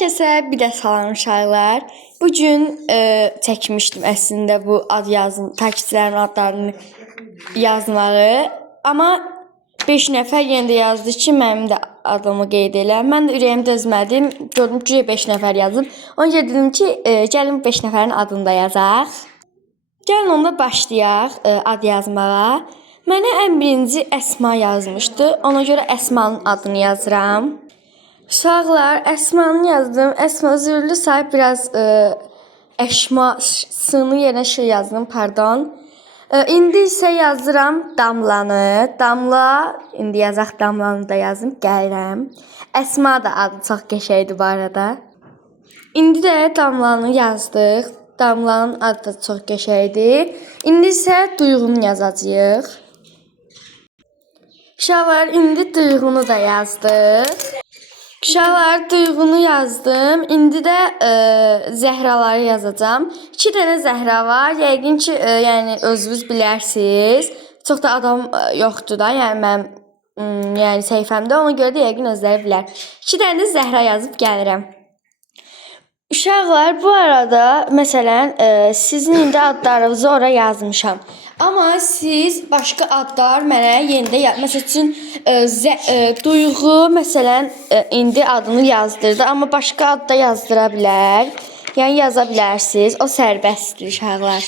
Herkese bir də salam uşaqlar. Bugün çəkmişdim əslində bu ad yazım, takipçilərin adlarını yazmağı. Amma 5 nəfər yenə də yazdı ki, mənim də adımı qeyd elə. Mən də ürəyim dözmədim. Gördüm ki, 5 nəfər yazıb. Ona görə dedim ki, gəlin 5 nəfərin adını da yazaq. Gəlin onda başlayaq ad yazmağa. Mənə ən birinci Əsma yazmışdı. Ona görə Əsmanın adını yazıram. Uşaqlar, Əsmanı yazdım. Əsma zürlü sahib biraz əşmasını yerine şey yazdım, pardon. İndi isə yazıram Damlanı. Damla, indi yazaq Damlanı da yazdım, gəlirəm. Əsma da adı çox qəşəngdir bu arada. İndi də Damlanı yazdıq. Damlanın adı da çox qəşəngdir. İndi isə Duyğunu yazacağıq. Uşaqlar, indi Duyğunu da yazdıq. Uşaqlar, Duyğunu yazdım. İndi də Zəhraları yazacağam. 2 dənə Zəhra var. Yəqin ki, yəni özünüz bilərsiniz. Çox da adam yoxdur da, yəni mənim yəni səhifəmdə. Ona görə də yəqin özləri bilər. 2 dənə də Zəhra yazıb gəlirəm. Uşaqlar, bu arada məsələn sizin indi adlarınızı ora yazmışam. Amma siz başqa adlar mənə yenə də məsəl üçün Duyğu məsələn indi adını yazdırdı, amma başqa ad da yazdıra bilər. Yəni yaza bilərsiniz. O sərbəstdir uşaqlar.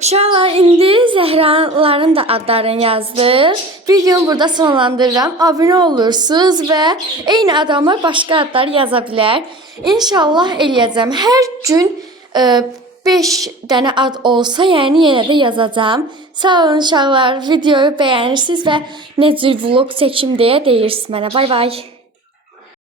Uşaqlar, indi Zəhraların da adlarını yazdım. Videomu burada sonlandırıram. Abunə olursunuz və eyni adamlar başqa adlar yaza bilər. İnşallah eləyəcəm. Hər gün 5 dənə ad olsa, yəni yenə də yazacağam. Sağ olun uşaqlar, videoyu bəyənirsiniz və nə cür vlog çəkim deyə deyirsiniz mənə. Bay bay.